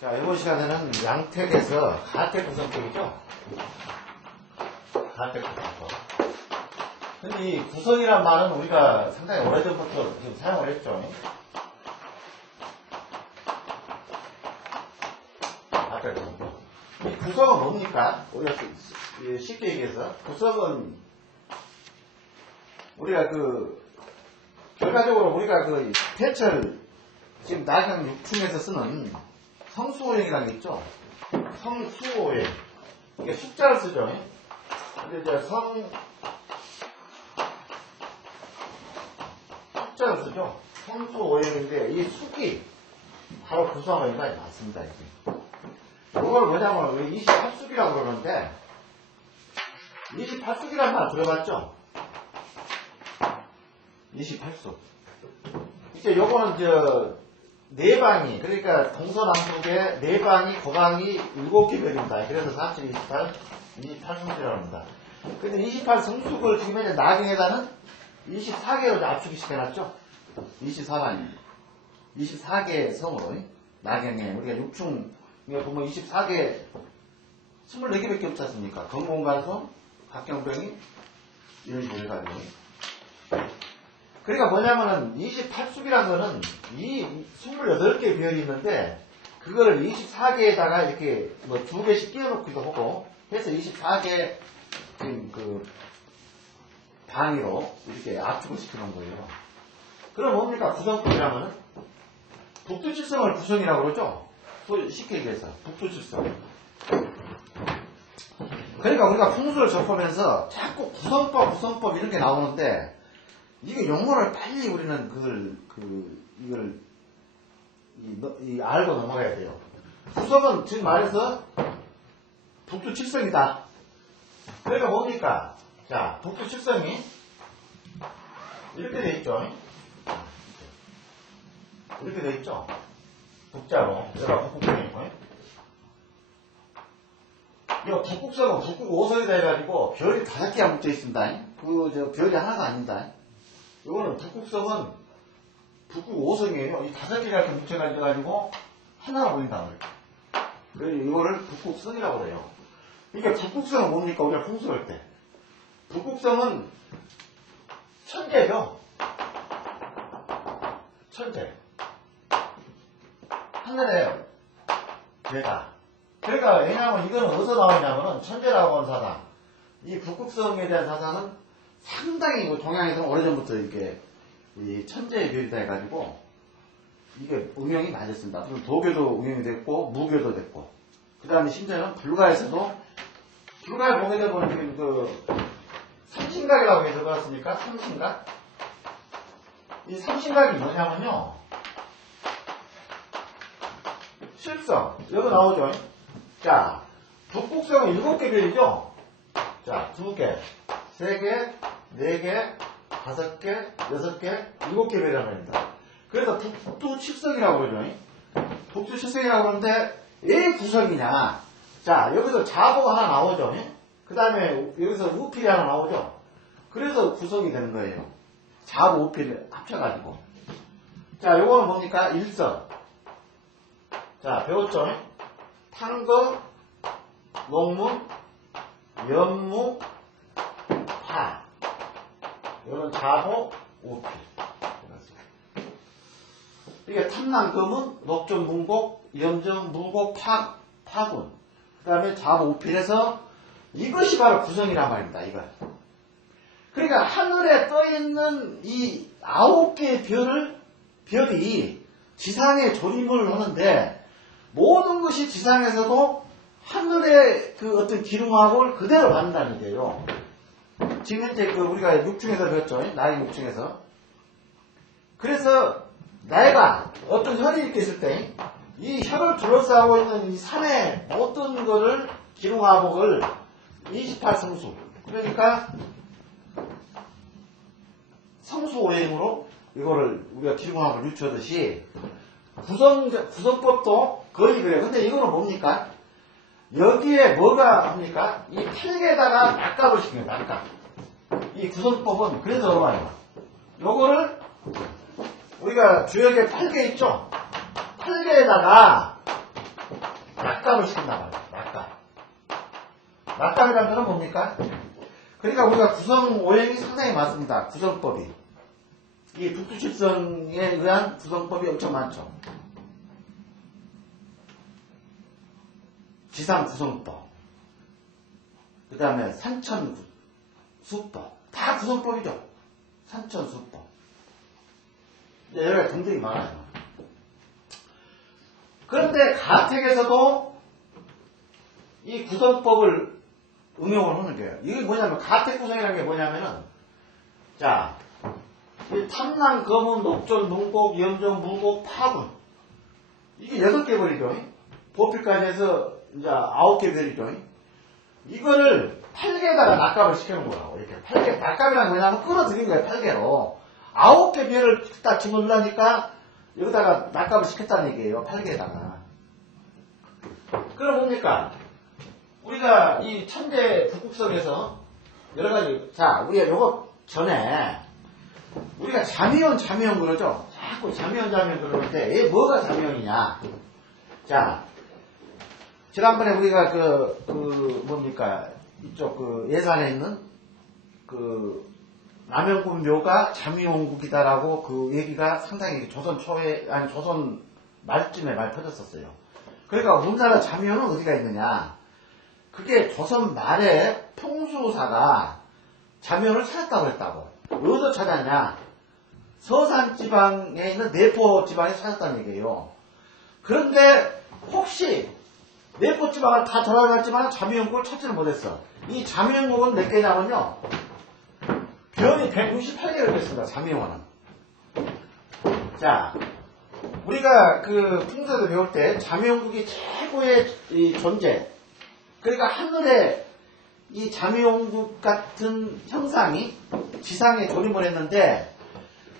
자, 이번 시간에는 양택에서 하택 구성법이죠. 하택 구성법. 근데 이 구성이란 말은 우리가 상당히 오래전부터 지금 사용을 했죠. 하택 구성법. 이 구성은 뭡니까? 우리가 쉽게 얘기해서 구성은 우리가 결과적으로 우리가 태철 지금 낙양 6층에서 쓰는 성수오행이라는 게 있죠. 성수오행. 이게 숫자를 쓰죠. 근데 이제 숫자를 쓰죠. 성수오행인데 이 숙이 바로 구성오행이 맞습니다. 이걸 뭐냐면 28숙이라고 그러는데 28숙이라는 말 들어봤죠? 28숙. 이제 요거는 네 방이, 그러니까 동서남북에 네 방이, 고방이 7개 별입니다. 그래서 47, 28, 28성수라고 합니다. 근데 28성숙을 지금 현재 나경에다는 24개로 압축이 시켜놨죠? 24방이. 24개 성으로, 나경에, 우리가 6충에 보면 24개, 24개밖에 없지 않습니까? 건공간성, 박경병이, 이런 식으로 해가지고. 그러니까 뭐냐면은 28숙이라는 거는 이 28개 별이 있는데 그거를 24개에다가 이렇게 뭐 2개씩 끼워놓기도 하고 해서 24개 방위로 이렇게 압축을 시켜놓은 거예요. 그럼 뭡니까? 구성법이라면은 북두칠성을 구성이라고 그러죠? 쉽게 얘기해서 북두칠성. 그러니까 우리가 풍수를 접하면서 자꾸 구성법 이런 게 나오는데 이게 용어를 빨리 우리는 이걸 알고 넘어가야 돼요. 구성은 지금 말해서 북두칠성이다. 그러니까 뭡니까? 자, 북두칠성이 이렇게 돼 있죠. 이렇게 돼 있죠. 북자로. 여기가 북극성이고. 이 북극성은 북극오성이다 해가지고 별이 5개가 묻혀 있습니다. 별이 하나가 아닙니다. 이거는 북극성은 북극오성이에요. 이 5개가 이렇게 뭉쳐가지고 하나로 보인다고 그래요. 그래서 이거를 북극성이라고 그래요. 그러니까 북극성은 뭡니까? 우리가 풍수할 때. 북극성은 천재죠. 천재. 하늘의 죄다. 그러니까 왜냐하면 이거는 어디서 나오냐면은 천재라고 하는 사상. 이 북극성에 대한 사상은 상당히 동양에서는 오래전부터 이렇게 이 천재의 별이다 해가지고 이게 응용이 맞았습니다. 그리고 도교도 응용이 됐고 무교도 됐고 그 다음에 심지어는 불가에서도 불가에 보게 되면 삼신각이라고 해서 그렇습니까? 삼신각? 이 삼신각이 뭐냐면요 실성 여기 나오죠. 자 북극성은 7개 별이죠. 자 2개 3개, 4개, 5개, 6개, 7개 별이라는 말입니다. 그래서 북두칠성이라고 그러죠. 북두칠성이라고 그러는데 왜 구성이냐? 자, 여기서 자보가 하나 나오죠. 그 다음에 여기서 우필이 하나 나오죠. 그래서 구성이 되는 거예요. 자보, 우필을 합쳐가지고. 자, 요거는 뭡니까? 일성. 자, 배웠죠? 탕거, 농문, 연무, 파. 이거는 자보, 우필. 이게 탐난금은 녹전, 문곡, 염정, 무곡, 파군. 그 다음에 자보, 우필에서 이것이 바로 구성이란 말입니다. 이거. 그러니까 하늘에 떠있는 이 9개의 별이 지상에 조림을 하는데 모든 것이 지상에서도 하늘의 어떤 기름학을 그대로 받는다는 얘기예요. 지금 현재 우리가 6층에서 배웠죠. 나이 6층에서. 그래서 내가 어떤 혈이 이렇게 있을 때 이 혈을 둘러싸고 있는 이 산의 모든 거를 기름화복을 28성수 그러니까 성수오행으로 이거를 우리가 기름화복을 유추하듯이 구성법도 거의 그래요. 근데 이거는 뭡니까? 여기에 뭐가 합니까? 이 8개에다가 낙값을 시켜요. 낙값. 이 구성법은 그래서 어려워요. 요거를 우리가 주역에 8개 있죠? 8개에다가 낙값을 시킨단 말이에요. 낙값. 낙값이라는 건 뭡니까? 그러니까 우리가 구성 오행이 상당히 많습니다. 구성법이. 이 북두칠성에 의한 구성법이 엄청 많죠. 지상 구성법, 그 다음에 산천 수법, 다 구성법이죠. 산천 수법. 여러 가지 등등이 많아요. 그런데 가택에서도 이 구성법을 응용을 하는 거예요. 이게 뭐냐면, 가택 구성이라는 게 뭐냐면은, 자, 이 탐남, 거문, 녹존, 문곡, 염정, 무곡, 파군. 이게 6개 벌이죠. 보필까지 해서 이제 9개 별이죠. 이거를 8개에다가 낙값을 시켜놓은 거라고. 이렇게 8개, 낙값이란 뭐냐면 끌어들인 거예요. 8개로. 9개 별을 딱 집어넣으니까 여기다가 낙값을 시켰다는 얘기예요. 8개에다가. 그럼 뭡니까? 우리가 이 천재 북극성에서 여러 가지, 자, 우리가 요거 전에 우리가 자미원 그러죠? 자꾸 자미원 그러는데, 얘 뭐가 자미원이냐? 자, 지난번에 우리가 뭡니까? 이쪽 예산에 있는 남영군 묘가 자미원국이다라고 그 얘기가 상당히 조선 말쯤에 많이 퍼졌었어요. 그러니까 우리나라 자미원은 어디가 있느냐? 그게 조선 말에 풍수사가 자미원을 찾았다고 했다고. 어디서 찾았냐? 서산 지방에 있는 내포 지방에 찾았다는 얘기예요. 그런데 혹시 내포 지방을 다 돌아다녔지만 자미원국을 찾지는 못했어. 이 자미원국은 몇 개냐면요. 변이 168개를 했습니다. 자미원은. 자, 우리가 풍수에도 배울 때 자미원국이 최고의 이 존재. 그러니까 하늘에 이 자미원국 같은 형상이 지상에 조림을 했는데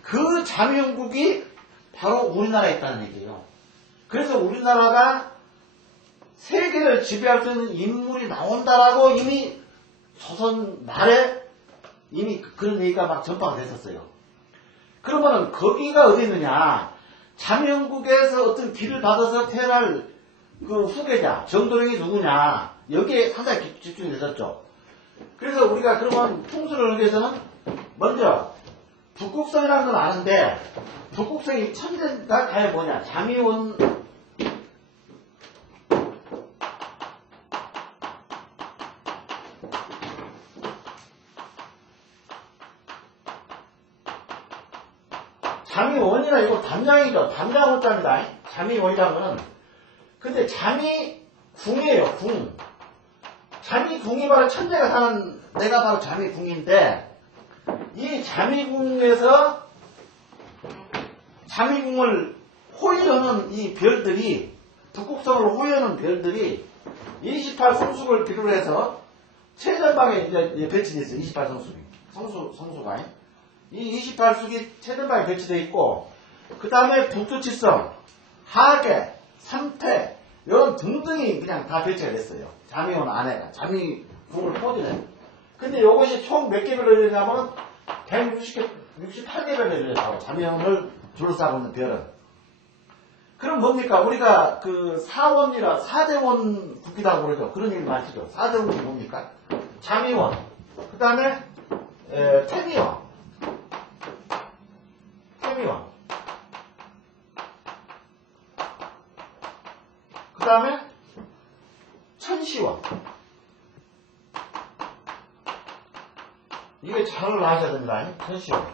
그 자미원국이 바로 우리나라에 있다는 얘기예요. 그래서 우리나라가 세계를 지배할 수 있는 인물이 나온다라고 이미 조선 말에 이미 그런 얘기가 막 전파가 됐었어요. 그러면은 거기가 어디 있느냐? 자미원국에서 어떤 길을 받아서 태어날 그 후계자 정도령이 누구냐? 여기에 상당히 집중이 됐었죠. 그래서 우리가 그러면 풍수를 하기 위해서는 먼저 북극성이라는 건 아는데 북극성이 천재가 가야 뭐냐? 자미원 자미원이라 이거 담장이죠. 담장원자입니다. 자미원이라는 거는. 근데 자미궁이에요. 궁. 자미궁이 바로 천재가 사는 내가 바로 자미궁인데 이 자미궁에서 자미궁을 호위하는 이 별들이 북극성을 호위하는 별들이 28성숙을 비롯 해서 최전방에 이제 배치되어 있어요. 28성숙이. 성수가. 이 28숙이 최전방에 배치되어 있고 그 다음에 북두칠성, 하계, 삼태 이런 등등이 그냥 다 배치가 됐어요. 자미원 안에가. 자미궁을 포진해요. 근데 이것이 총 몇 개별로 되냐면 168개별로 되요. 자미원을 둘러싸고 있는 별은. 그럼 뭡니까? 우리가 사원이라 사대원 국기라고 그러죠. 그런 얘기 마시죠. 사대원이 뭡니까? 자미원, 그 다음에 태미원, 그 다음에 천시원. 이게 잘 아셔야 됩니다. 천시원.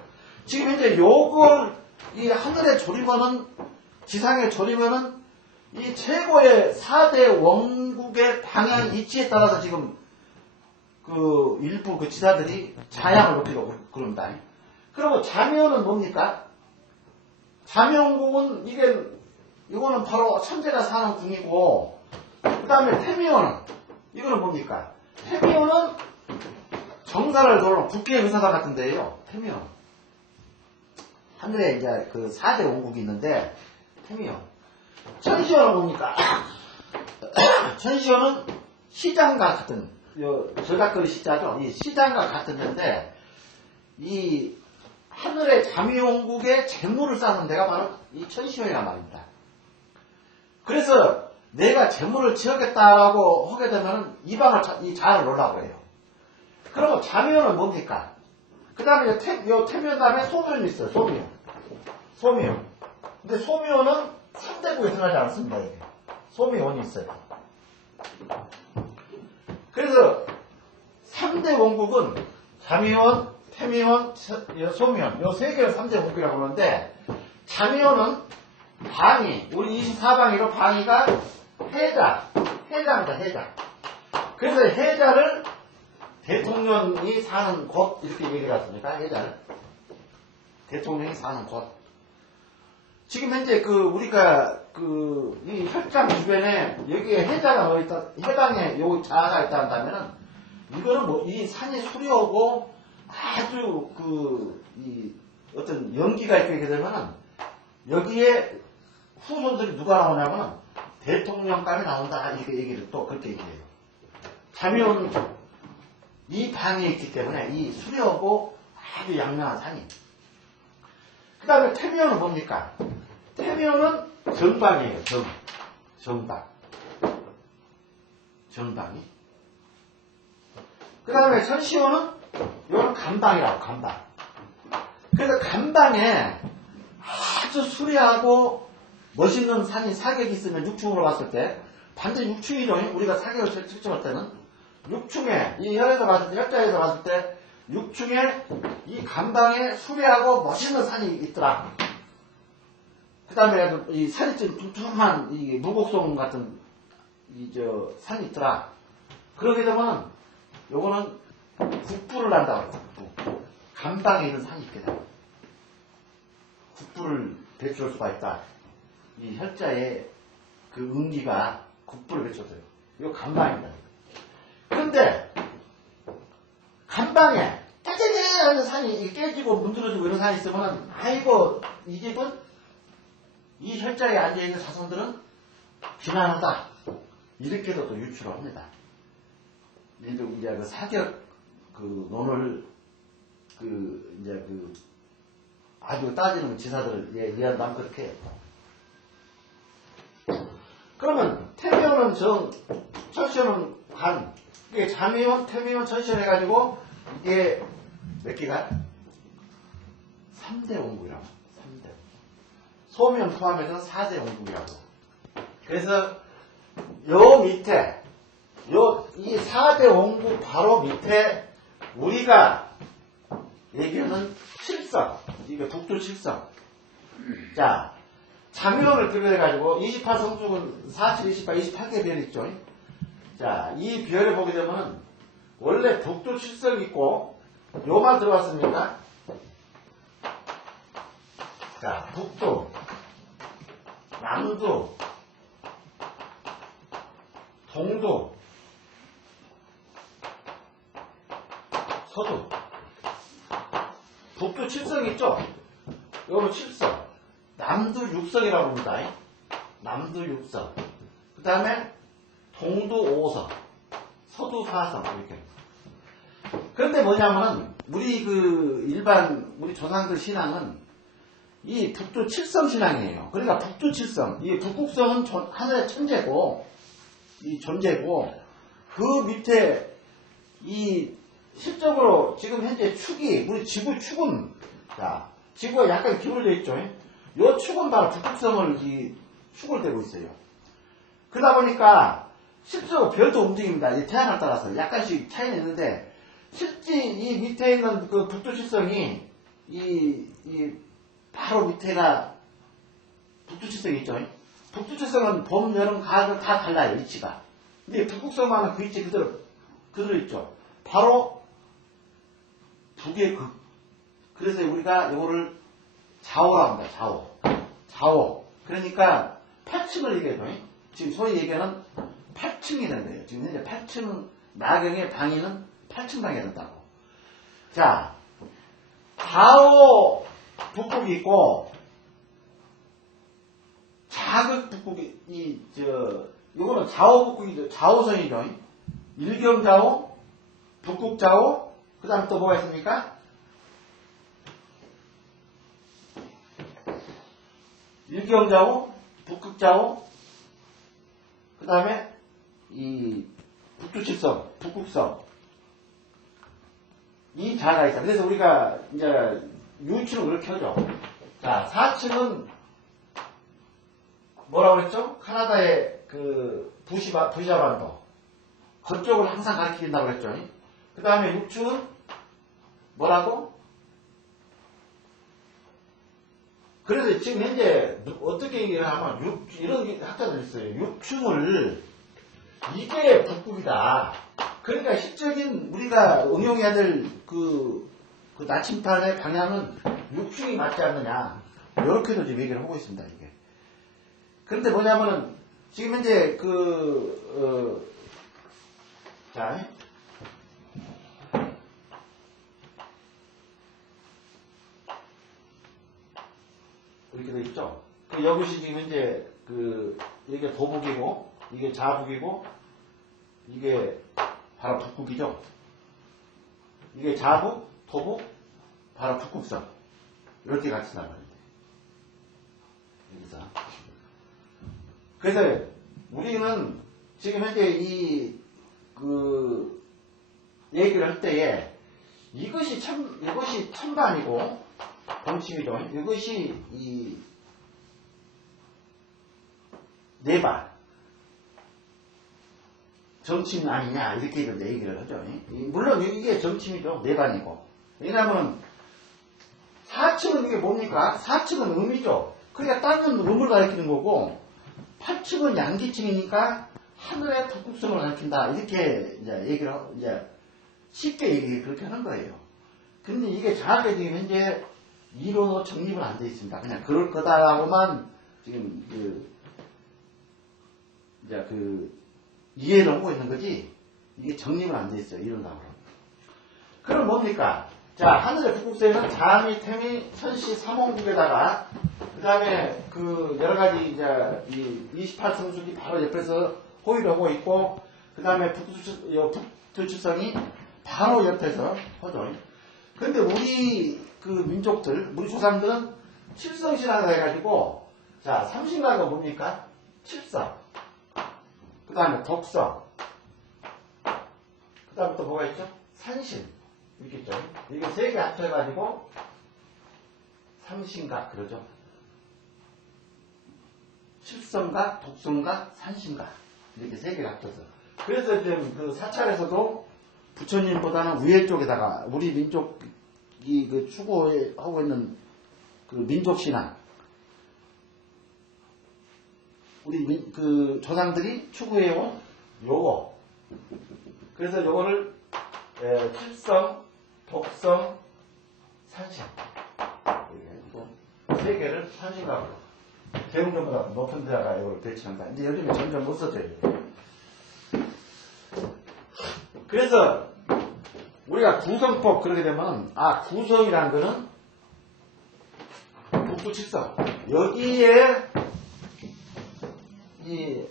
지금 현재 요걸 이 하늘에 조리면은 지상에 조리면은 이 최고의 4대 원국의 방향 이치에 따라서 지금 일부 지사들이 자양을 높이려고 그럽니다. 그리고 자미원은 뭡니까? 자미원궁은 이거는 바로 천재가 사는 궁이고, 그 다음에 태미원은, 이거는 뭡니까? 태미원은 정사를 도는 국회 의사당 같은 데예요. 태미원. 하늘에 이제 4대 원국이 있는데, 태미원. 천시원은 뭡니까? 천시원은 시장과 같은, 저작거리 시자죠. 이 시장과 같은 데인데, 이 하늘의 자미원국에 재물을 쌓는 데가 바로 이 천시원이란 말입니다. 그래서 내가 재물을 지어겠다라고 하게 되면 이 방을, 이 자를 놓으라고 해요. 그러면 자미원은 뭡니까? 그 다음에 태미원 다음에 소미원이 있어요. 소미원. 근데 소미원은 3대국에 들어가지 않습니다. 이게. 소미원이 있어요. 그래서 3대 원국은 자미원, 태미원, 소미원, 요 세 개를 3대 원국이라고 하는데, 자미원은 방위, 우리 24방위로 방위가 해자입니다, 해자. 그래서 해자를 대통령이 사는 곳, 이렇게 얘기를 하십니까? 해자를. 대통령이 사는 곳. 지금 현재 우리가 이 혈장 주변에 여기에 해자가 뭐 있다, 해방에 요 자가 있다 한다면은, 이거는 이 산이 수려하고 아주 이 어떤 연기가 있게 되면은, 여기에 후손들이 누가 나오냐면은, 대통령감이 나온다, 이렇게 얘기를 또 그렇게 얘기해요. 자미원, 이 방에 있기 때문에 이 수려하고 아주 양명한 산이. 그 다음에 태미원은 뭡니까? 태미원은 정방이에요. 정방이. 그 다음에 천시원은 이건 감방이라고, 감방. 그래서 감방에 아주 수려하고 멋있는 산이 사격이 있으면 6충으로 봤을 때, 반드시 6충이죠. 우리가 사격을 측정할 때는 6충에, 이 혈자에서 봤을 때 6충에 이 감방에 수려하고 멋있는 산이 있더라. 그 다음에 이 산이 좀 퉁퉁한 이 무곡성 같은 산이 있더라. 그러게 되면 요거는 국부를 난다고 해요. 국부. 감방에 있는 산이 있게 돼요. 국부를 배출할 수가 있다. 이 혈자의 음기가 국부를 배출해요. 이거 감방입니다. 그런데 감방에 깨지게 하는 산이 깨지고 문드러지고 이런 산이 있으면, 아이고 이 집은 이 혈자에 앉아있는 자손들은 비난하다, 이렇게도 또 유추를 합니다. 이제 사격 논을 아주 따지는 지사들을 이해한다면 그렇게 해요. 그러면 태미원은 천시원은 간, 이게 자미원, 태미원, 천시원 해가지고 이게 몇 개가? 3대 원국이라고. 3대. 소미원 포함해서 4대 원국이라고. 그래서 요 밑에 이 4대 원국 바로 밑에 우리가 얘기하는 칠성, 이게 북두 칠성. 자, 자미원을 비교해가지고 28성축은 47, 28, 28개 별이 있죠. 자, 이 별을 보게 되면은 원래 북두 칠성이 있고, 요만 들어왔습니까? 자, 북두, 남두, 동두, 서두. 북두 칠성이 있죠? 요거 칠성. 남두 육성이라고 합니다. 남두 육성. 그 다음에 동두 오성, 서두 사성, 이렇게. 그런데 뭐냐면은, 우리 우리 조상들 신앙은 이 북두 칠성 신앙이에요. 그러니까 북두 칠성, 이 북극성은 하늘의 천재고, 이 존재고, 그 밑에 실적으로 지금 현재 축이, 우리 지구 축은, 자, 지구가 약간 기울어져 있죠. 요 축은 바로 북극성을 축을 대고 있어요. 그러다 보니까 실제로 별도 움직입니다. 이 태양을 따라서 약간씩 차이는 있는데, 실제 이 밑에 있는 그 북두칠성이 바로 밑에가 북두칠성이 있죠. 북두칠성은 봄, 여름, 가을 다 달라요. 위치가. 근데 북극성만은 그 위치 그대로 있죠. 바로 북의 극. 그래서 우리가 이거를 좌오라고 합니다. 좌오. 그러니까 8층을 얘기해요. 지금 소위 얘기하는 8층이 된 거예요. 지금 현재 8층, 나경의 방위는 8층 방이 된다고. 자, 좌오 북극이 있고, 좌극 북극이, 요거는 좌오 북극이죠. 좌오성이죠. 일경좌우, 북극좌우, 그 다음에 또 뭐가 있습니까? 일경좌우, 북극좌우, 그 다음에 이 북두칠성, 북극성, 이 자가 있다. 그래서 우리가 이제 유추는 그렇게 하죠. 자, 4층은 뭐라고 그랬죠? 카나다의 그 부시아반도 그쪽을 항상 가리킨다고 그랬죠. 그 다음에 6층은 뭐라고? 그래서 지금 현재 어떻게 얘기를 하면 이런 학자들이 있어요. 6층을 이게 북극이다. 그러니까 실적인 우리가 응용해야 될 그 나침판의 방향은 6층이 맞지 않느냐. 이렇게도 지금 얘기를 하고 있습니다. 이게. 그런데 뭐냐면은 지금 현재 자, 이렇게 돼 있죠. 여기시 지금 현재 이게 도북이고 이게 자북이고 이게 바로 북극이죠. 이게 자북, 도북, 바로 북극성. 이렇게 같이 나가는데. 여기서. 그래서 우리는 지금 현재 얘기를 할 때에 이것이 천반이고 동침이죠. 이것이 네반. 정침 아니냐 이렇게 얘기를 하죠. 물론 이게 정침이죠. 네반이고. 왜냐하면 4층은 이게 뭡니까? 4층은 음이죠. 그러니까 땅은 음을 가리키는 거고 8층은 양기층이니까 하늘의 북극성을 가리킨다. 이렇게 이제 얘기를 하고 이제 쉽게 그렇게 하는 거예요. 근데 이게 정확하게 지금 현재 이론으로 정립은 안 돼 있습니다. 그냥 그럴 거다라고만 지금 이해를 하고 있는 거지, 이게 정립은 안 돼 있어요, 이론상으로. 그럼 뭡니까? 자, 하늘의 북극성에는 자미, 태미, 천시, 삼원국에다가, 그 다음에 여러가지 이 28성숙이 바로 옆에서 호위를 하고 있고, 그 다음에 북두칠성이 바로 옆에서 하죠. 근데 우리 민족들, 우리 조상들은 칠성신화가 해가지고, 자, 삼신가가 뭡니까? 칠성. 그 다음에 덕성. 그 다음에 또 뭐가 있죠? 산신. 이렇게 있죠. 이게 세 개 합쳐가지고 삼신각 그러죠. 칠성각, 독성각, 산신각. 이렇게 세 개가 합쳐서. 그래서 지금 사찰에서도 부처님보다는 위에 쪽에다가 우리 민족이 추구하고 있는 민족신앙. 우리 조상들이 추구해온 요거. 그래서 요거를 칠성, 독성, 산신. 세 개를 산신각으로. 대웅전보다 높은 데다가 이걸 배치한다. 이제 요즘에 점점 못 써져요. 그래서 우리가 구성법 그러게 되면 구성이라는 거는 북두칠성. 여기에 이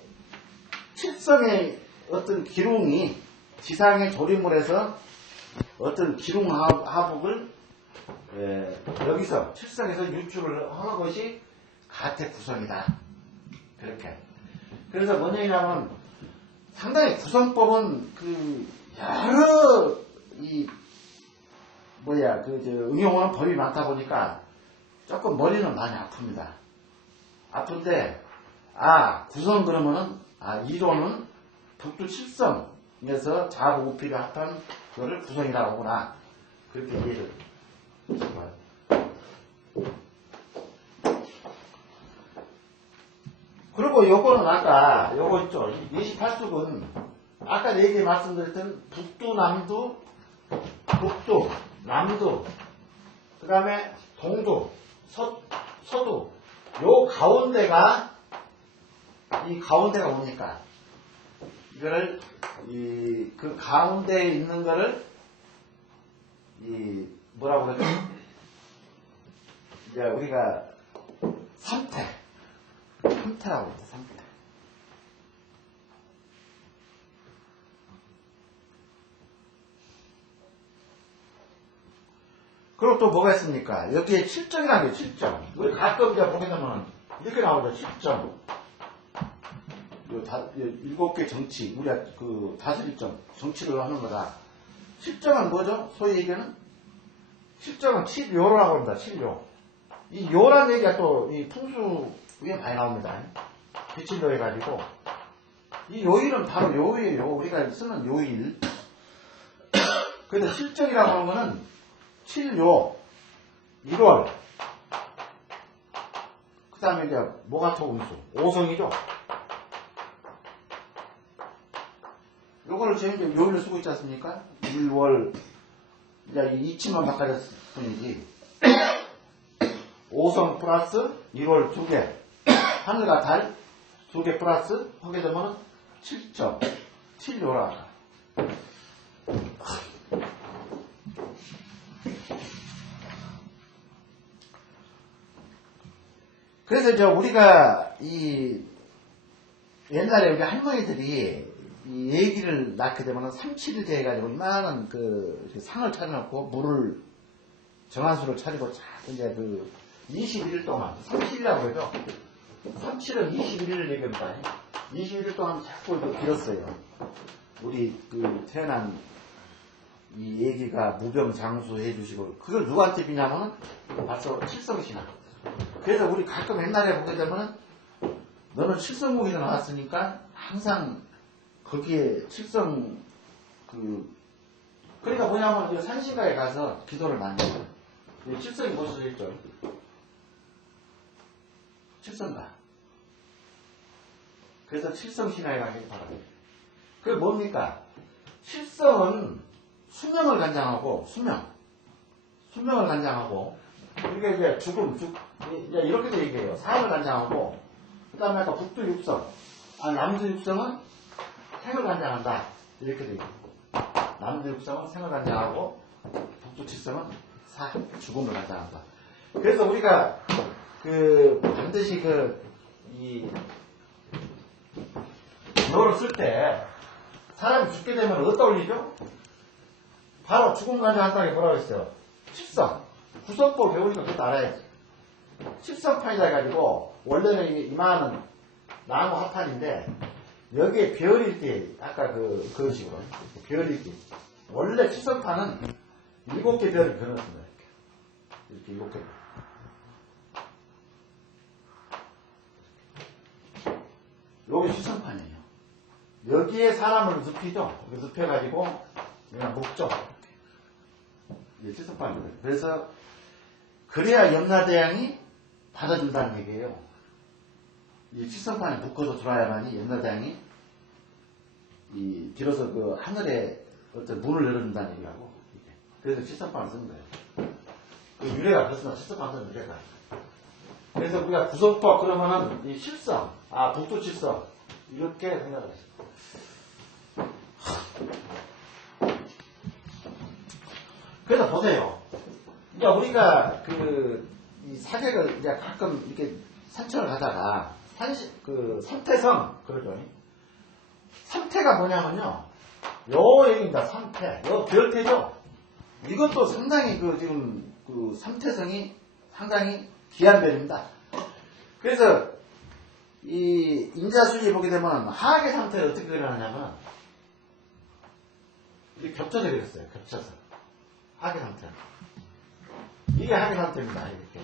칠성의 어떤 기둥이 지상에 조림을 해서 어떤 기둥 하복을 여기서 칠성에서 유출을 하는 것이 가택 구성이다. 그렇게. 그래서 뭔 얘기냐면 상당히 구성법은 여러 응용하는 법이 많다 보니까 조금 머리는 많이 아픕니다. 아픈데 구성 그러면은 이론은 북두칠성에서 자부우피를 합한 그거를 구성이라고 하구나. 그렇게 이해를 해봐요. 그리고 요거는 요거 있죠. 28숙은 아까 4개 말씀드렸던 북두, 남두, 북두, 남두, 그 다음에 동두, 서두. 요 가운데가 뭡니까? 이거를 그 가운데에 있는 거를 뭐라고 그러죠? 이제 우리가 삼태라고 합니다. 삼태. 그리고 또 뭐가 있습니까? 여기에 7점이라는 게 7점. 우리 가끔 이제 보게 되면 이렇게 나오죠. 7점. 7개 정치, 우리가 그 다스리점, 정치를 하는 거다. 7점은 뭐죠? 소위 얘기하는? 7점은 7요라고 합니다. 7요. 이 요란 얘기가 또 이 풍수에 많이 나옵니다. 빛칠로 해가지고. 이 요일은 바로 요일이에요. 우리가 쓰는 요일. 그래서 7점이라고 하는 거는 7요, 1월. 그 다음에 이제 모가토 운수, 5성이죠. 요거를 저희 이제 요일로 쓰고 있지 않습니까? 1월, 이제 이치만 바꿔졌을 뿐이지. 5성 플러스 1월 2개. 하늘과 달 2개 플러스 하게 되면 7점. 7요라. 그래서 이제 우리가 옛날에 우리 할머니들이 이 얘기를 낳게 되면 3,7일째 해가지고 이만한 그 상을 차려놓고 물을 정한수를 차리고 자꾸 이제 그 21일 동안 37이라고 그러죠. 37은 21일을 얘기합니다. 21일 동안 자꾸 빌었어요. 우리 그 태어난 이 얘기가 무병장수 해주시고 그걸 누구한테 비냐면은 벌써 칠성신앙. 그래서 우리 가끔 옛날에 보게 되면은 너는 칠성국에서 나왔으니까 항상 거기에 칠성 그러니까 뭐냐면 산신가에 가서 기도를 많이 해요. 칠성이 무엇을 했죠? 칠성가. 그래서 칠성신화에 가기 바랍니다. 그게 뭡니까? 칠성은 수명을 간장하고 수명을 간장하고 그러니까 이제 죽음, 이제 이렇게도 얘기해요. 삶을 간장하고 그 다음에 아까 북두육성, 남두육성은 생을 간장한다. 이렇게 되어 있고 남두육성은 생을 간장하고 북두칠성은 죽음을 간장한다. 그래서 우리가 반드시 이거를 쓸 때 사람이 죽게 되면 어디다 올리죠? 바로 죽음 간장한다는 게 뭐라고 했어요? 칠성. 구성법 배우니까 그것도 알아야지. 칠성판이다 해가지고 원래는 이만한 나무 합판인데 여기에 별일 때 아까 그런 식으로 별일 때 원래 칠성판은 7개 별을 그려놨습니다. 이렇게 7개. 요게 칠성판이에요. 여기에 사람을 눕히죠. 눕혀가지고 그냥 묶죠. 이게 칠성판이거든요. 그래서 그래야 염라대왕이 받아준다는 얘기예요. 이 칠성판에 묶어서 들어야만이 염라대왕이 빌어서 그 하늘에 어떤 문을 열어준다는 얘기하고 그래서 칠성판을 쓰는 거예요. 그 유래가 그렇습니다. 칠성판 쓰는 유래가. 그래서 우리가 구성법 그러면은 이 칠성, 북두칠성 이렇게 생각을 했어요. 그래서 보세요. 이제 우리가 이 사객을 이제 가끔 이렇게 산천을 가다가 삼태성 그러죠. 삼태가 뭐냐면요. 요 얘기입니다. 삼태. 요 별태죠. 이것도 상당히 지금 삼태성이 상당히 귀한 별입니다. 그래서 이 인자수지에 보게 되면 하악의 삼태를 어떻게 그려놨냐면 이렇게 겹쳐서 그렸어요. 겹쳐서. 하악의 삼태. 이게 하악의 삼태입니다. 이렇게.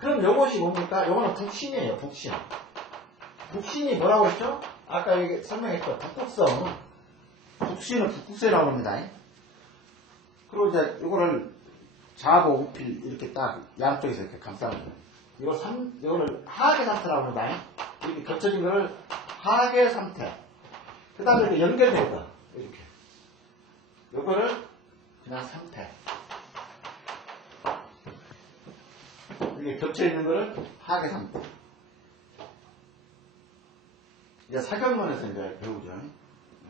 그럼 요것이 뭡니까? 요거는 북신이에요. 북신. 북신이 뭐라고 했죠? 아까 여기 설명했죠. 북극성. 북신은 북극세라고 합니다. 그리고 이제 요거를 좌보 우필 이렇게 딱 양쪽에서 이렇게 감싸는 거예요. 이거를 하악의 삼태라고 합니다. 이렇게 겹쳐진 거를 하악의 삼태. 그 다음에 이렇게 연결된 거. 이렇게. 요거를 그냥 삼태. 이게 겹쳐있는 거를 하악의 삼태. 이제 사경론에서 이제 배우죠.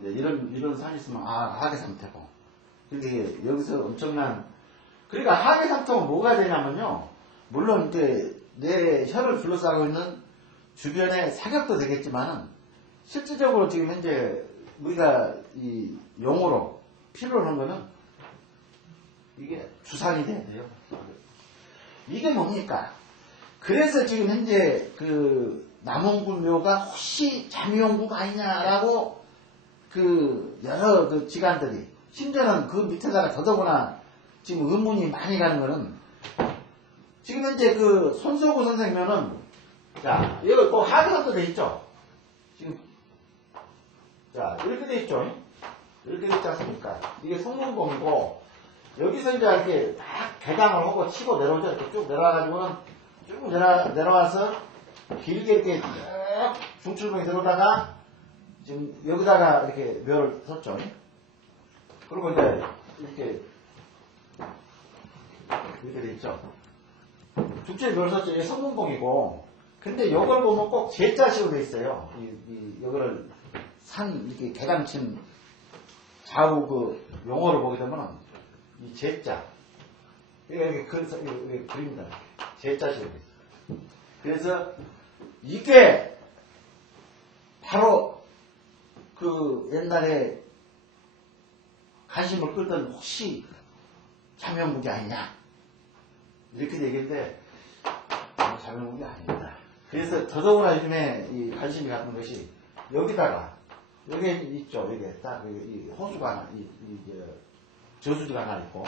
이제 이런 산이 있으면, 하악의 삼태고. 근데 여기서 엄청난, 그러니까 하악의 삼태가 뭐가 되냐면요. 물론 이제 내 혀를 둘러싸고 있는 주변의 사격도 되겠지만은, 실질적으로 지금 현재 우리가 이 용어로 필요로 하는 거는 이게 주산이 돼야 돼요. 이게 뭡니까? 그래서 지금 현재 그 남원군 묘가 혹시 잠용구가 아니냐라고 그 여러 그 기관들이, 심지어는 그 밑에다가 더더구나 지금 의문이 많이 가는 거는, 지금 현재 그 손석구 선생님은, 자, 이거 뭐 하드도 돼 있죠? 지금, 자, 이렇게 돼 있죠? 이렇게 돼 있지 않습니까? 이게 성문봉이고, 여기서 이제 이렇게 딱 개강을 하고 치고 내려오죠. 이렇게 쭉 내려와가지고는 쭉 내려와서 길게 이렇게 쭉 중출봉에 들어오다가 지금 여기다가 이렇게 묘를 섰죠. 그리고 이제 이렇게 돼 있죠. 중출에 묘를 섰죠. 이게 성문봉이고, 근데 이걸 보면 꼭 제자식으로 돼 있어요. 이거를 이렇게 개강친 좌우 그 용어를 보게 되면 이 제자, 이렇게 그립니다. 제자식으로 돼 있어요. 그래서 이게 바로 그 옛날에 관심을 끌던 혹시 잠용국이 아니냐 이렇게 얘기했는데, 잠용국이 아닙니다. 그래서 더더구나 요즘에 이 관심이 갖는 것이 여기다가, 여기 있죠. 여기 딱 이 호수가 하나, 저수지가 하나 있고,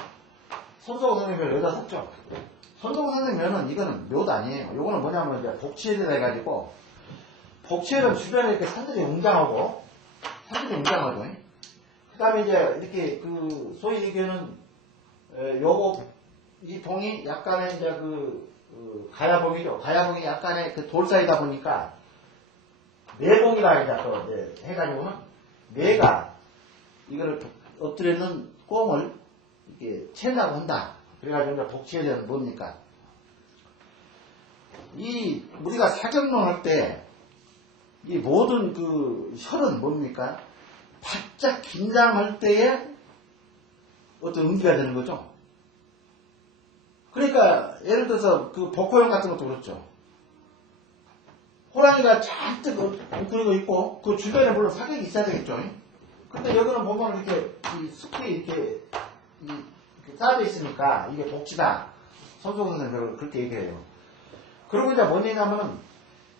손석구 선생님을 여기다 섰죠. 손석구 선생님은 이거는 묘도 아니에요. 요거는 뭐냐면 이제 복치에다 해가지고, 복치에는 주변에 이렇게 산들이 웅장하고, 그 다음에 이제 이렇게 그 소위 얘기하는 이 봉이 약간의 이제 가야봉이죠. 가야봉이 약간의 그 돌사이다 보니까 매봉이라 이제 또 이제 해가지고는 매가 이거를 엎드려는 꽁을 이렇게 채려고 한다. 그래가지고 이제 복치에 대한 뭡니까? 우리가 사경론 할 때 이 모든 그 혈은 뭡니까? 바짝 긴장할 때에 어떤 응기가 되는 거죠. 그러니까 예를 들어서 그 복호형 같은 것도 그렇죠. 호랑이가 잔뜩 웅크리고 있고 그 주변에 물론 사격이 있어야 되겠죠. 근데 여기는 보면 이렇게 이 숲이 이렇게 쌓여져 있으니까 이게 복지다. 손석구 선생님은 그렇게 얘기해요. 그리고 이제 뭔 얘기냐면은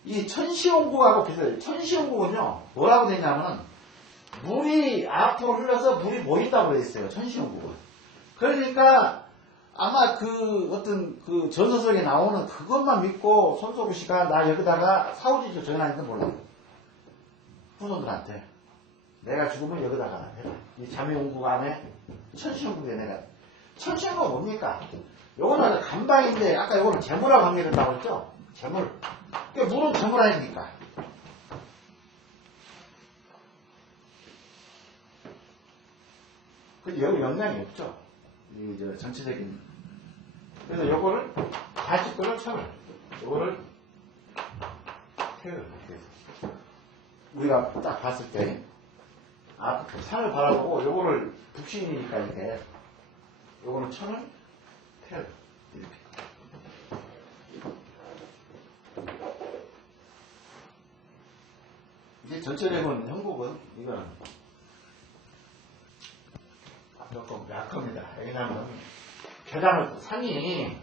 이 천시홍국하고 비슷해요. 천시홍국은요 뭐라고 되냐면은 물이 앞으로 흘러서 물이 모인다고 되어 있어요. 천시홍국은. 그러니까 아마 그 어떤 그 전서 속에 나오는 그것만 믿고 손석구 씨가 나 여기다가 사후지조 정해놨는지 몰라요. 후손들한테 내가 죽으면 여기다가 해라. 이 잠용국 안에 천시홍국에 내가. 천시홍국은 뭡니까? 요거는 간방인데 아까 요거는 재물하고 관계된다고 했죠? 재물. 그러니까 물은 재물 아닙니까? 근데 여기 영향이 없죠. 이 전체적인. 그래서 요거를 가식도를 천을, 요거를 태를. 우리가 딱 봤을 때 산을 바라보고 요거를 북신이니까 이렇게 요거는 천을 태를 이렇게. 이제 전체적인 형국은 이거는 조금 약합니다. 왜냐하면 계단을 산이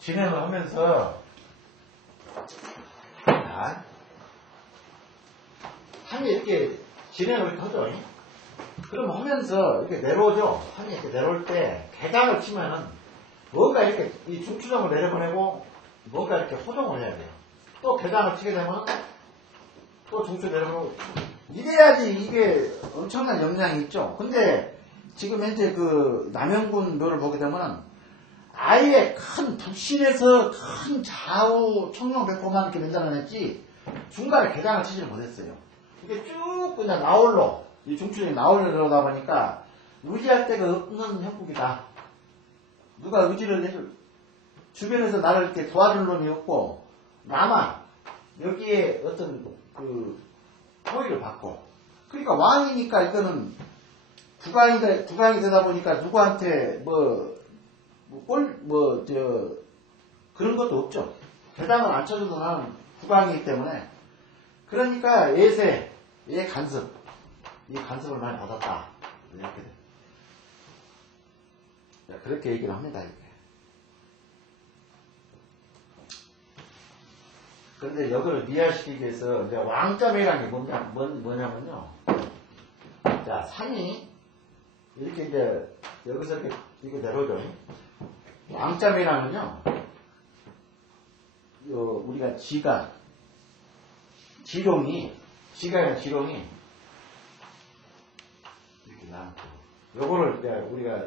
진행을 하면서 산이 이렇게 진행을 하죠. 그럼 하면서 이렇게 내려오죠. 산이 이렇게 내려올 때 계단을 치면은 뭔가 이렇게 이 중추점을 내려보내고 뭔가 이렇게 호정을 해야 돼요. 또 계단을 치게 되면 또 중추 내려보고 이래야지 이게 엄청난 영향이 있죠. 근데 지금 현재 그 남영군 묘를 보게 되면 아예 큰 북신에서 큰 좌우 청룡백호만 이렇게 만들어냈지 중간에 계단을 치지를 못했어요. 이게 쭉 그냥 나홀로 이 중추에 나홀로 들어가다 보니까 의지할 데가 없는 형국이다. 누가 의지를 해줄 주변에서 나를 이렇게 도와줄 놈이 없고 나만 여기에 어떤 그 호의를 받고 그러니까 왕이니까 이거는 국왕이 되다 보니까 누구한테 그런 것도 없죠. 대당을 안 쳐줘도 나는 국왕이기 때문에 그러니까 예 간섭 이 간섭을 많이 받았다 이렇게 돼. 그렇게 얘기를 합니다. 이게. 그런데 여기를 이해시키기 위해서 이제 왕자매라는 게 뭐냐면요. 자, 산이 이렇게 이제 여기서 이렇게 내려오죠. 왕자매라면요. 우리가 지렁이 이렇게 나왔고, 요거를 이제 우리가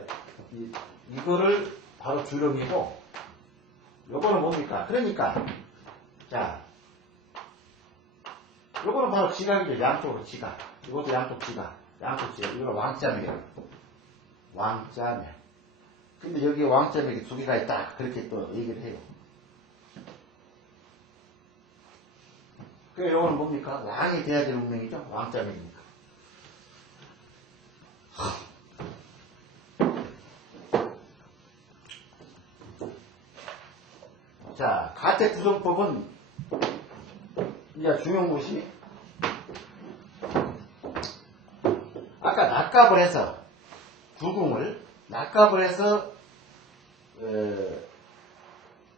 이거를 바로 주렁이고, 요거는 뭡니까? 그러니까 자, 요거는 바로 지각이죠. 양쪽으로 지각. 이것도 양쪽 지각. 이거는 왕자매예요. 왕자매. 근데 여기 왕자매가 두 개가 있다. 그렇게 또 얘기를 해요. 그래, 요거는 뭡니까? 왕이 돼야 될 운명이죠? 왕자매입니까? 자, 가택구성법은 이제 중요한 것이 아까 낙갑을 해서 구궁을 낙갑을 해서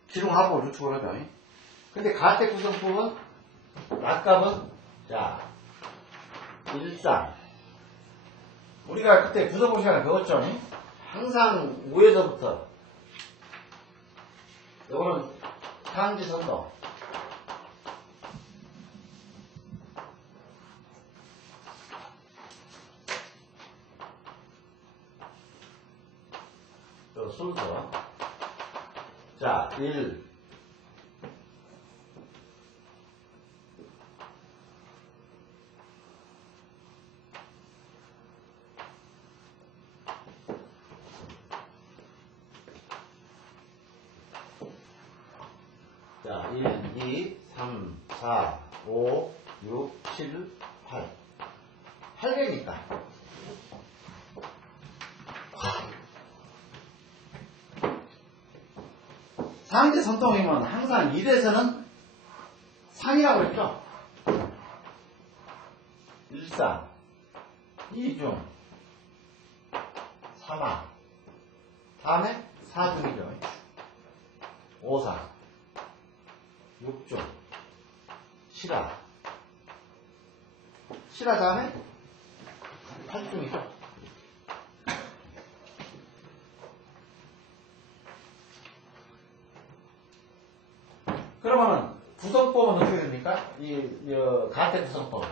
기둥하고 유축을 하죠. 근데 가택구성법은 낙갑은 자 일상 우리가 그때 구성법 시간에 배웠죠. 항상 위에서부터 이거는 상지선도 순서 자 1 자, 1, 2, 3, 4, 5, 6, 7, 8. 8개니까. 상대 선동이면 항상 1에서는 상이라고 했죠. 1상, 2중, 3하. 다음에 4중이죠. 5상. 6중, 7하. 7하 다음에 8중이죠. 그러면은 구성법은 어떻게 됩니까? 이 가택 구성법은.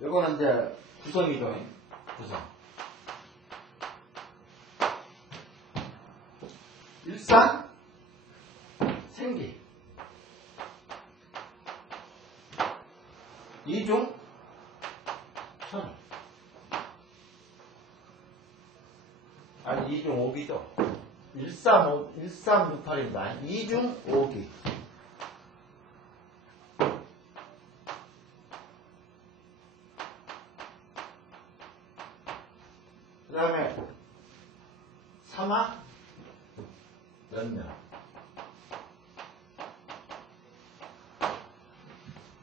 이거는 이제 구성이죠. 구성. 일상, 생기. 이중, 천. 아니, 2중 5기죠. 1368입니다. 2중 5기. 그 다음에 3화 연명.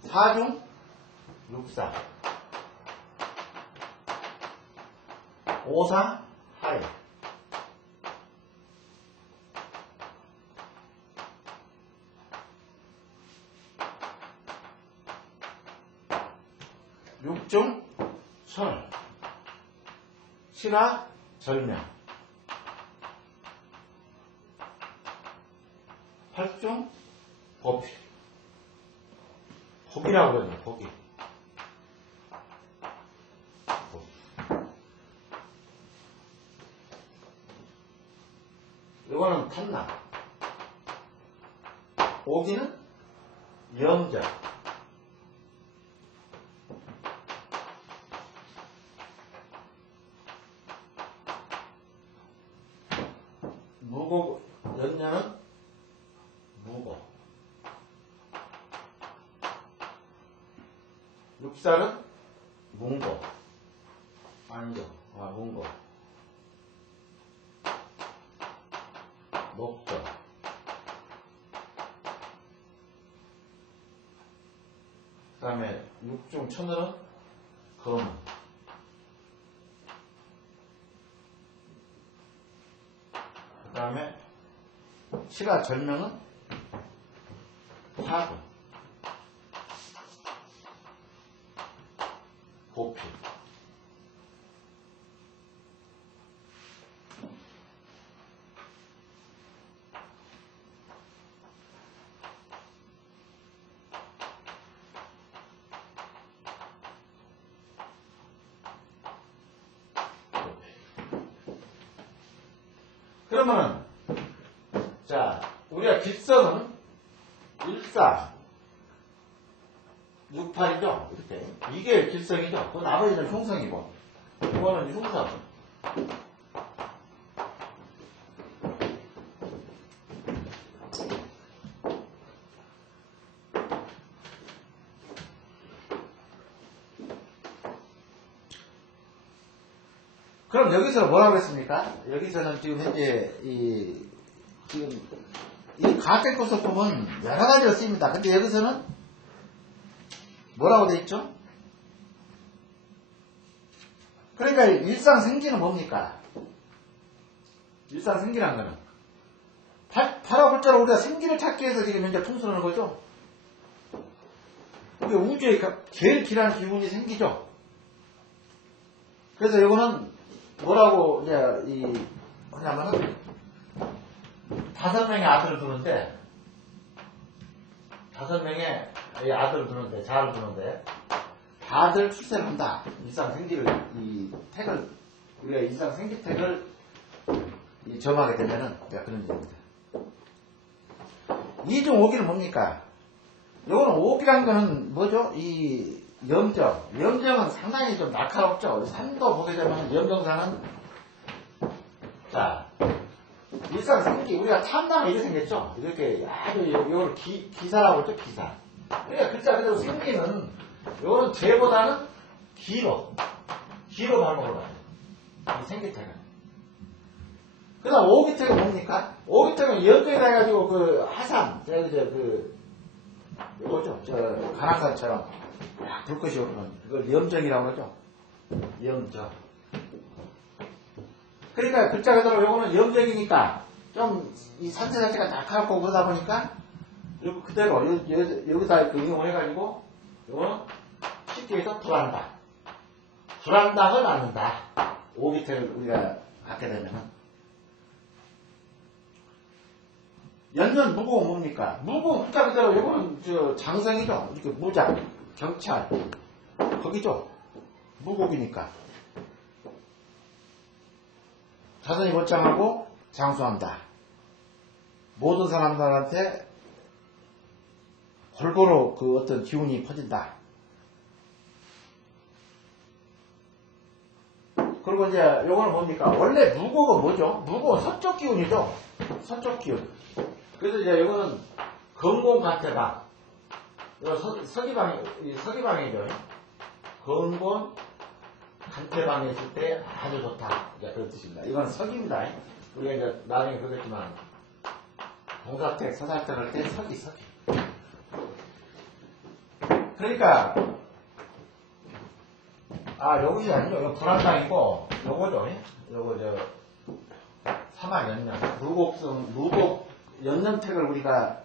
4중 6사. 5사 하이. 6중 설. 7화 절명. 8중 법필. 법이라고 그러죠. 법이. 이거는 탄납. 5기는 염적. 무고, 연녀는 무고. 육살은 문고. 아니죠. 문고. 목적. 그 다음에 육중 천을은 검. 시가 절명은 화금, 보필. 그러면은, 자, 우리가 길성은 14, 68이죠? 이렇게. 이게 길성이죠? 그 나머지는 흉성이고. 이거는 흉성. 그럼 여기서 뭐라고 했습니까? 여기서는 지금 현재 지금 이 가택도서법은 여러 가지로 쓰입니다. 근데 여기서는 뭐라고 돼 있죠? 그러니까 일상생기는 뭡니까? 일상생기란 거는 팔와 글자로 우리가 생기를 찾기 위해서 지금 현재 풍수하는 거죠. 그게 우주의 제일 길한 기운이 생기죠. 그래서 이거는 뭐라고 이제 하냐면은 5명의 아들을 두는데 5명의 아들을 두는데 자를 두는데 다들 출세를 한다. 일상생기를 이 택을 우리가 일상생기택을 점하게 되면은 그런 얘기입니다. 이중 오기는 뭡니까? 요거는 오기란 거는 뭐죠? 이 염정. 염정은 상당히 좀 날카롭죠. 산도 보게 되면 염정사는 자 일상생기 우리가 탐나면 이렇게 생겼죠. 이렇게 아주 요거를 기사라고 했죠. 기사. 그러니까 글자 그대로 생기는 요거는 죄보다는 기로 발목을 봐요. 이 생기택은. 그 다음 오기택은 뭡니까? 오기택은 염정이라 해가지고 그 하산 요거죠. 저 간악산처럼 불꽃이 오르는 이걸 염정이라고 그러죠. 염정. 그러니까 글자 그대로 요거는 염정이니까 좀 이 산세 자체가 날카롭고 그러다 보니까 요 그대로 여기다 응용을 해가지고 요거는 쉽게 해서 불안당. 불안당을 낳는다. 오기택을 우리가 갖게 되면은 연년 무고는 뭡니까? 무고 글자 그대로 요거는 저 장성이죠. 이렇게 무장, 경찰 거기죠. 무곡이니까 자선이 멀쩡하고 장수한다. 모든 사람들한테 골고루 그 어떤 기운이 퍼진다. 그리고 이제 요거는 뭡니까? 원래 무곡은 뭐죠? 무곡은 서쪽 기운이죠. 서쪽 기운. 그래서 이제 이거는 건곤간태방. 이거 서기방이죠. 건곤 간태방에 있을 때 아주 좋다. 이제 그런 뜻입니다. 이건 서기입니다. 우리가 이제 나중에 그러겠지만 동사택, 서사택 할 때 서기. 그러니까 여기 아니죠. 이거 불안당이고 요거죠. 요거 사마연년 무곡 연년택을 우리가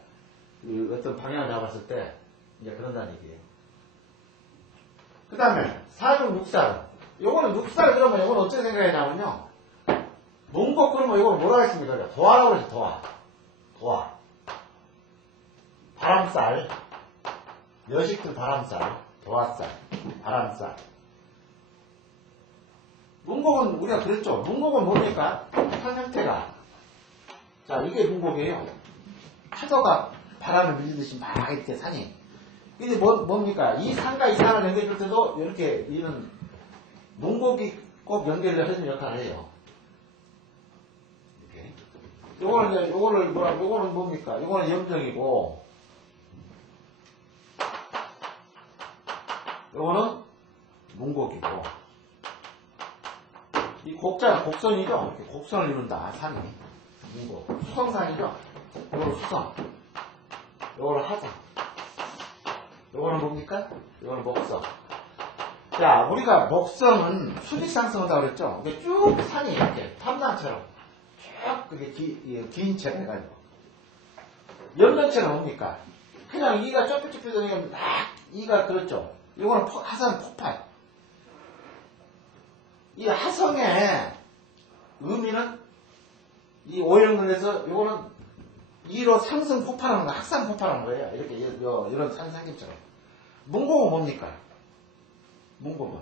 그 어떤 방향을 잡았을 때 이제 그런다는 얘기예요. 그 다음에 사중육살. 요거는 육살 그러면 요거는 어떻게 생각하냐면요. 문곡 그러면 요거는 뭐라 했습니까? 도화라고 그러죠. 도화. 바람살. 여식들 바람살. 도화살. 바람살. 문곡은 우리가 그랬죠. 문곡은 뭡니까? 산 상태가. 자, 이게 문곡이에요. 파도가 바람을 밀듯이 막 이렇게 산이. 근데 뭡니까? 이 산과 이 산을 연결할 때도 이렇게 이런 문곡이 꼭 연결을 해주는 역할을 해요. 이렇게. 요거는 뭡니까? 요거는 염정이고, 요거는 문곡이고, 이 곡자는 곡선이죠? 이렇게 곡선을 이룬다, 산이. 문곡. 수성산이죠? 요거는 수성. 요거는 하성. 요거는 뭡니까? 요거는 목성. 자, 우리가 목성은 수직상승하다고 그랬죠? 이게 쭉 산이 이렇게 탐낭처럼 쭉 그게 긴 채로 해가지고 염전체는 뭡니까? 그냥 이가 좁혀지면 막 이가 그렇죠. 이거는 하산 폭발. 이 하성의 의미는 이 오형근에서 이거는 이로 상승 폭발하는 거, 확산 폭발하는 거예요. 이렇게 이런 산사기처럼. 문곡은 뭡니까? 문곡은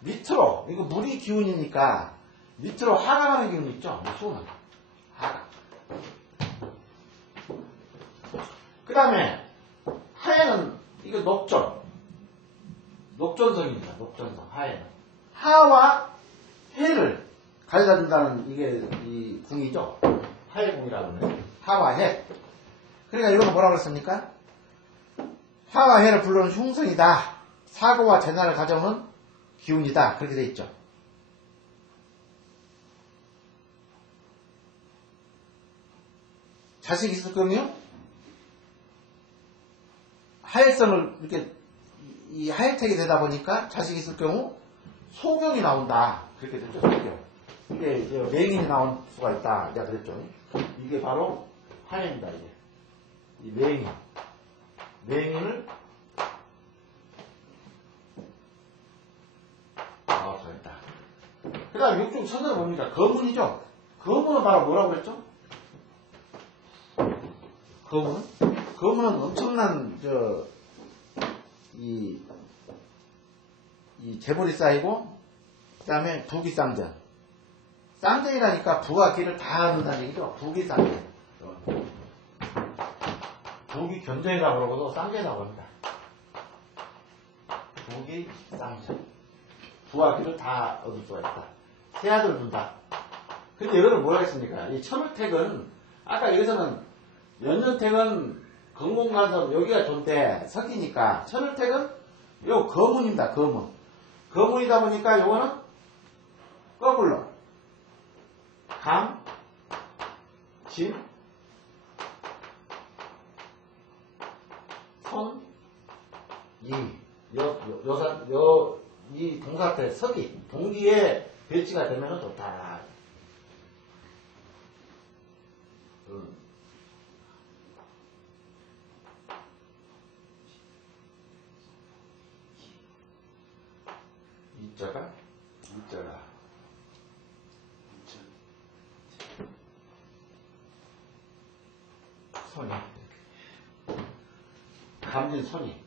밑으로 이거 물이 기운이니까 밑으로 하강하는 기운이 있죠. 수는 하강. 그 다음에 하에는 이거 녹전성입니다. 녹전성 하에는 하와 해를 가져다 준다는 이게 이 궁이죠. 하해궁이라고 하는 하와 해. 그러니까 이거는 뭐라고 그랬습니까? 하와 해를 불러오는 흉성이다. 사고와 재난을 가져오는 기운이다. 그렇게 돼 있죠. 자식 있을 경우요? 하일성을 이렇게 이 하일택이 되다 보니까 자식 있을 경우 소경이 나온다. 그렇게 됐죠. 소경. 이게 맹인이 나올 수가 있다. 내가 그랬죠. 이게 바로 하해입니다. 이게 이 맹인을 나왔다. 그 다음 육중 천은 뭡니까? 거문이죠. 거문은 바로 뭐라고 그랬죠? 거문은 엄청난 이 재벌이 쌓이고 그 다음에 부기 쌍전. 쌍전이라니까 부와 기를 다 넣는다는 얘기죠. 부기 쌍전. 부기 견전이라고 그러고도 쌍전이라고 합니다. 부기 쌍전. 부와 기를 다 얻을 수가 있다. 세 아들을 둔다. 근데 이거는 뭐라 했습니까? 이 천을택은 아까 여기서는 연년택은 건공간섭 여기가 좋은데 석이니까 천을택은 요 거문입니다. 거문이다 보니까 요거는 거꾸로 감, 진, 손, 이 이 동사태 석이 동기에 배치가 되면 좋다. 이자가 손이 감진 손이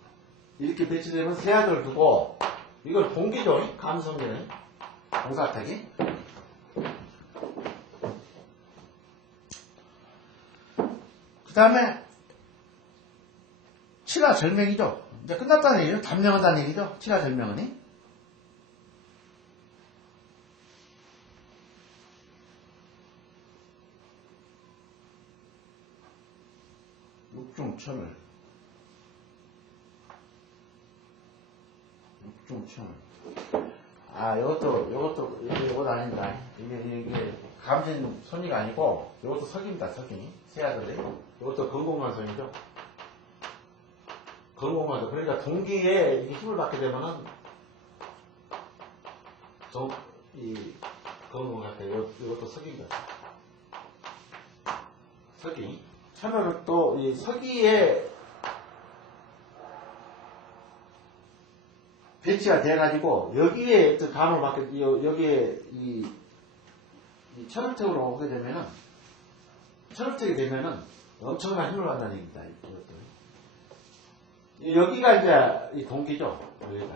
이렇게 배치되면 세 아들을 두고 이걸 동기죠. 감성계는 동사택이. 그 다음에 칠화절명이죠. 이제 끝났다는 얘기죠. 단명한다는 얘기죠. 칠화절명은. 육중천을 이것도 아닙니다. 이게 감진 손이가 아니고 이것도 석입니다. 석이 세 아들이. 이것도 건공만성이죠. 건공만성. 그러니까 동기에 힘을 받게 되면은 이 건공 같아요. 이것도 석입니다. 석이. 천을은 또 이 석이에 배치가 돼가지고 여기에 감을 받게 여기에 이 천을택으로 오게 되면은 천을택이 되면은 엄청난 힘을 받는 얘기입니다. 여기가 이제 이 동기죠. 여기가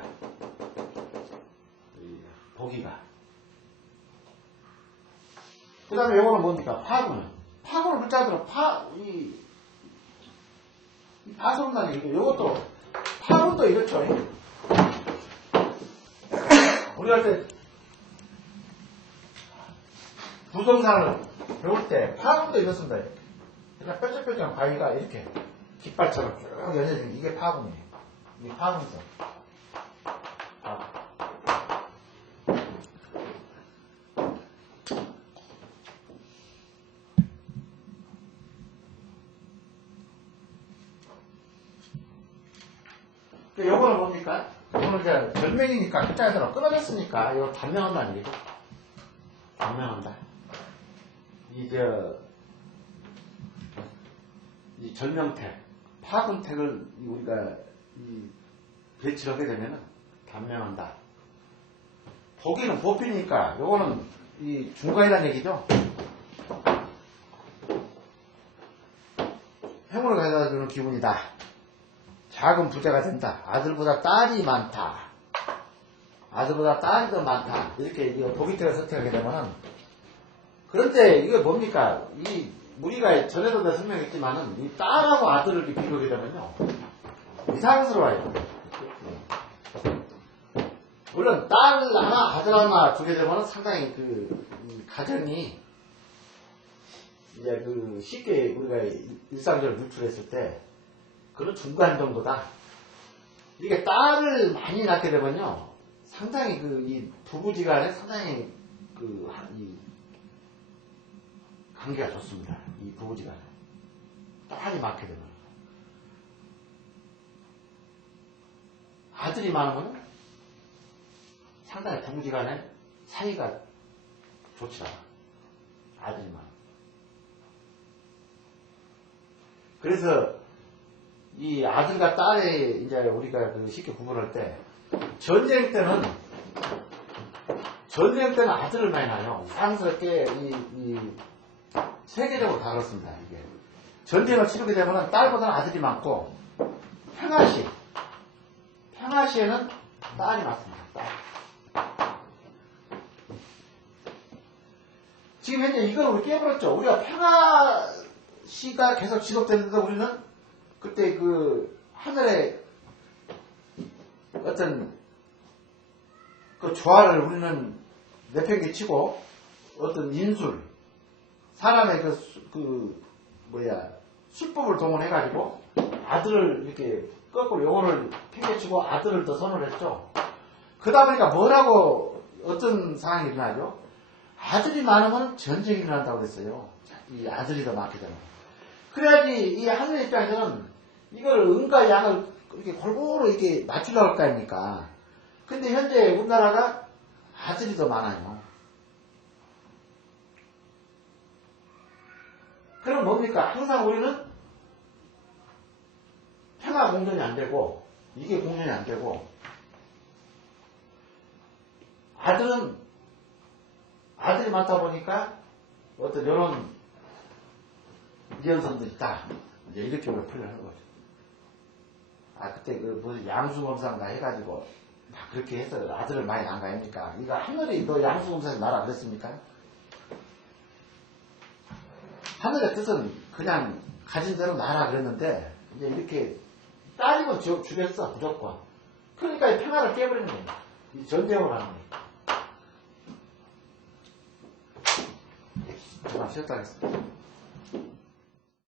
이 보기가. 그 다음에 요거는 뭡니까? 파군을 붙잡으면 파손단이 이거 요것도 파군도 이렇죠. 우리 할 때 부동산을 배울 때 파군도 이렇습니다. 그냥 뾰족뾰족한 바위가 이렇게 깃발처럼 쭉 연해지는 이게 파군이에요. 이게 파군성. 요거는 뭡니까? 요거는 이제 절명이니까 끝자에서 끊어졌으니까 이거 단명한다는 얘기죠. 단명한다. 이 절명택, 파군택을 우리가 이 배치를 하게 되면은 단명한다. 보기는 보피니까 요거는 이 중간이라는 얘기죠. 행운을 가져다 주는 기운이다. 작은 부자가 된다. 아들보다 딸이 많다. 아들보다 딸이 더 많다. 이렇게 보기택을 선택하게 되면은, 그런데 이게 뭡니까? 우리가 전에도 내가 설명했지만은 이 딸하고 아들을 이렇게 비교하게 되면요 이상스러워요. 물론 딸 하나 아들 하나 두게 되면은 상당히 이 가정이 이제 쉽게 우리가 일상적으로 유출했을 때 그런 중간 정도다. 이게 딸을 많이 낳게 되면요 상당히 이 부부지간에 상당히 이 관계가 좋습니다. 이 부부지간에 딸이 많게 되면 아들이 많으면 상당히 부부지간에 사이가 좋지 않아. 아들이 많아. 그래서 이 아들과 딸의 이제 우리가 쉽게 구분할 때 전쟁 때는 아들을 많이 낳아요. 이상스럽게 세계적으로 다 그렇습니다. 이게 전쟁을 치르게 되면 딸보다는 아들이 많고 평화시에는 딸이 많습니다. 딸. 지금 현재 이걸 우리 깨버렸죠. 우리가 평화시가 계속 지속되는데 우리는 그때 하늘에 어떤 조화를 우리는 내팽개치고 어떤 인술 사람의 술법을 동원해가지고 아들을 이렇게 거꾸로 영혼을 팽개치고 아들을 더 선호를 했죠. 그러다 보니까 뭐라고 어떤 상황이 일어나죠? 아들이 많으면 전쟁이 일어난다고 그랬어요. 이 아들이 더 많게 되면. 그래야지 이 하늘 입장에서는 이걸 음과 양을 이렇게 골고루 이렇게 맞추려고 할 거 아닙니까? 근데 현재 우리나라가 아들이 더 많아요. 그럼 뭡니까? 항상 우리는 평화 공존이 안 되고, 이게 공존이 안 되고, 아들이 많다 보니까 어떤 이런 이연성도 있다. 이제 이렇게 우리가 표현하는 거죠. 그때 무슨 양수검사인가 해가지고 막 그렇게 해서 아들을 많이 낳은 거 아닙니까? 이거 하늘이 너 양수검사에서 나라 안 그랬습니까? 하늘의 뜻은 그냥 가진 대로 나라 그랬는데 이제 이렇게 딸이면 죽였어 무조건. 그러니까 이 평화를 깨버리는 거예요. 이 전쟁을 하는 거예요. 그만 쉬었다 하겠습니다.